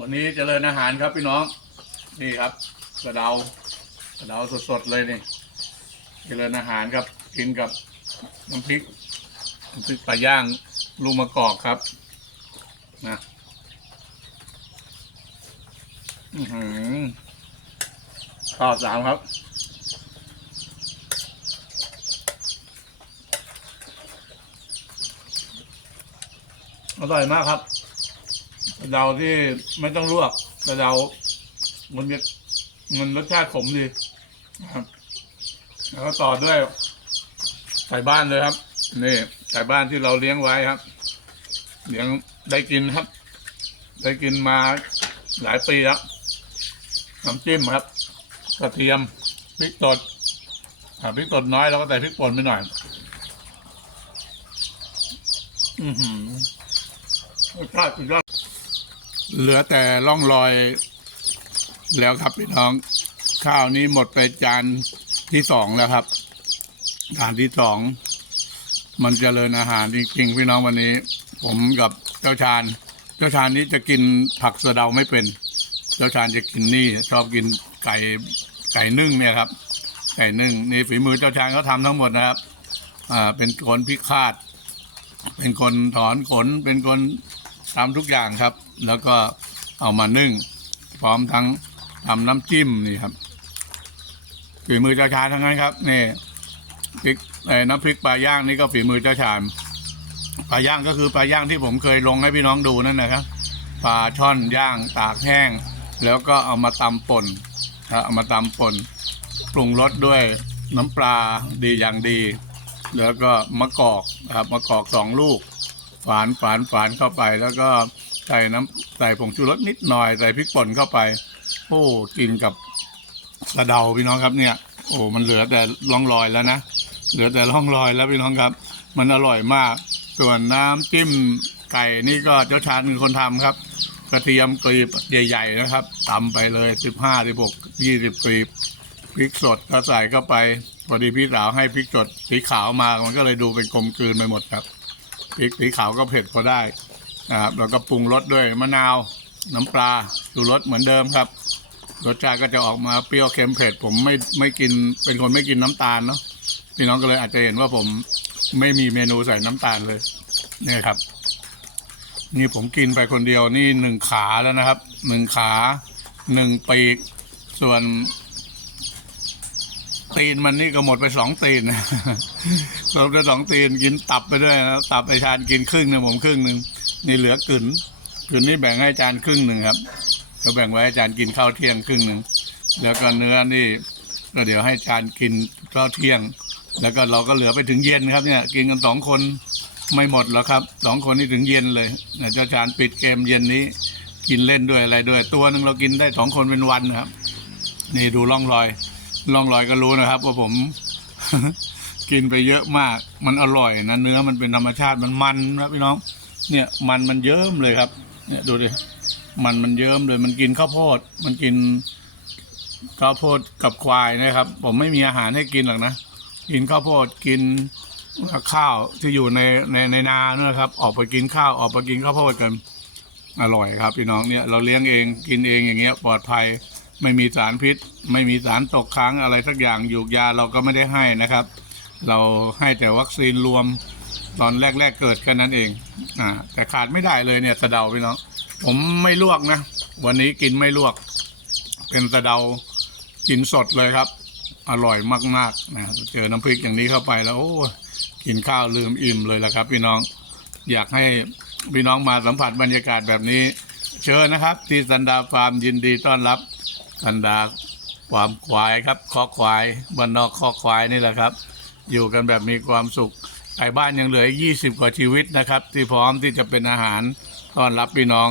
วันนี้เจริญอาหารครับพี่น้อง นี่ครับกระเดากระเดาสดๆเลยนี่ เจริญอาหารครับกินกับน้ำพริกน้ำพริกปลาย่างลูกมะกอกครับนะอือหือข้าวสามครับอร่อยมากครับ กระเดาที่ไม่ต้องลวกกระเดามันมันรสชาติขมดีนะครับ แล้วก็ต่อด้วยไก่บ้านเลยครับ นี่ไก่บ้านที่เราเลี้ยงไว้ครับเลี้ยงได้กินครับ ได้กินมาหลายปีแล้วน้ำจิ้มครับกระเทียมพริกสดพริกสดน้อยแล้วก็ใส่พริกป่นไปหน่อย อือหือรสชาติสุดยอด เหลือแต่ร่องรอยแล้วครับพี่น้อง ข้าวนี้หมดไปจานที่สองแล้วครับ จานที่สอง มันเจริญอาหารจริงๆพี่น้องวันนี้ ผมกับเจ้าชาญเจ้าชาญนี้จะกินผักสะเดาไม่เป็น เจ้าชาญจะกินนี่ชอบกินไก่ไก่นึ่งเนี่ยครับ ไก่นึ่งนี่ฝีมือเจ้าชาญเขาทำทั้งหมดนะครับ อ่า เป็นคนพิฆาต เป็นคนถอนขนเป็นคน ทำทุกอย่างครับ แล้วก็เอามานึ่ง พร้อมทั้งทำน้ำจิ้มนี่ครับฝีมือเจ้าชาญทั้งนั้นครับนี่พริกน้ำพริกปลาย่างนี่ก็ฝีมือเจ้าชาญปลาย่างก็คือปลาย่างที่ผมเคยลงให้พี่น้องดูนั่นนะครับปลาช่อนย่างตากแห้ง แล้วก็เอามาตำป่นเอามาตำป่นปรุงรสด้วยน้ำปลาดีอย่างดี แล้วก็มะกอกครับมะกอกสองลูก ฝานฝานฝานเข้าไป แล้วก็ใส่น้ำใส่ผงชูรสนิดหน่อยใส่พริกป่นเข้าไป โอ้กินกับกระเดาพี่น้องครับเนี่ย โอ้มันเหลือแต่ร่องรอยแล้วนะเหลือแต่ร่องรอยแล้วพี่น้องครับ มันอร่อยมาก ส่วนน้ำจิ้มไก่นี่ก็เจ้าชาญเป็นคนทำครับ กระเทียมกรีบใหญ่ ๆ นะครับตำไปเลยสิบห้าสิบหกยี่สิบกรีบพริกสดก็ใส่เข้าไปพอดีพี่สาวให้พริกสดสีขาวมามันก็เลยดูเป็นกลมกลืนไปหมดครับ พริกสีขาวก็เผ็ดพอได้นะครับแล้วก็ปรุงรสด้วยมะนาว น้ำปลาชูรสเหมือนเดิมครับรสชาติก็จะออกมาเปรี้ยวเค็มเผ็ดผมไม่ไม่กินเป็นคนไม่กินน้ำตาลเนาะพี่น้องก็เลยอาจจะเห็นว่าผมไม่มีเมนูใส่น้ำตาลเลยเนี่ยครับ นี่ผมกินไปคนเดียวนี่หนึ่งขาแล้วนะครับหนึ่งขาหนึ่งปีก ส่วน ตีนมันนี่ก็หมดไปสองตีนรวมไปสองตีนกินตับไปด้วยนะตับไอชานกินครึ่งหนึ่งผมครึ่งหนึ่งนี่เหลือกึ๋นกึ๋นนี่แบ่งให้อาจารย์ครึ่งหนึ่งครับเขาแบ่งไว้ให้อาจารย์กินข้าวเที่ยงครึ่งหนึ่งแล้วก็เนื้อนี่ก็เดี๋ยวให้อาจารย์กินข้าวเที่ยง แล้วก็เราก็เหลือไปถึงเย็นครับเนี่ย กินกันสองคนไม่หมดหรอกครับสองคนนี่ถึงเย็นเลยเนี่ยเจ้าอาจารย์ปิดเกมเย็นนี้ กินเล่นด้วยอะไรด้วย ตัวหนึ่งเรากินได้สองคนเป็นวันครับ นี่ดูร่องรอย ร่องรอยก็รู้นะครับ ว่าผม กินไปเยอะมาก มันอร่อยนะเนื้อมันเป็นธรรมชาติมันมันนะพี่น้อง เนี่ยมันมันเยิ้มเลยครับ เนี่ยดูดิมันมันเยิ้มเลยมันกินข้าวโพด มันกินข้าวโพดกับควายนะครับ ผมไม่มีอาหารให้กินหรอกนะกินข้าวโพดกินข้าวที่อยู่ในในในนาเนี่ยครับ ออกไปกินข้าวออกไปกินข้าวโพดกัน อร่อยครับพี่น้องเนี่ยเราเลี้ยงเองกินเองอย่างเงี้ยปลอดภัย ไม่มีสารพิษ ไม่มีสารตกค้างอะไรสักอย่างอยูกยาเราก็ไม่ได้ให้นะครับ เราให้แต่วัคซีนรวมตอนแรก ๆเกิดแค่นั้นเองอ่าแต่ขาดไม่ได้เลยเนี่ยสะเดาพี่น้องผมไม่ลวกนะ วันนี้กินไม่ลวก เป็นสะเดากินสดเลยครับ อร่อยมากๆนะเจอน้ำพริกอย่างนี้เข้าไปแล้วโอ้กินข้าวลืมอิ่มเลยละครับ พี่น้องอยากให้พี่น้องมาสัมผัสบรรยากาศแบบนี้ เชิญนะครับ ที่สันดาฟาร์มยินดีต้อนรับ กันดาความควายครับคอควายบ้านนอกคอควายนี่แหละครับ อยู่กันแบบมีความสุขไก่บ้านยังเหลืออีก20 กว่าชีวิตนะครับ ที่พร้อมที่จะเป็นอาหารต้อนรับพี่น้อง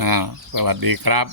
อ่าสวัสดีครับ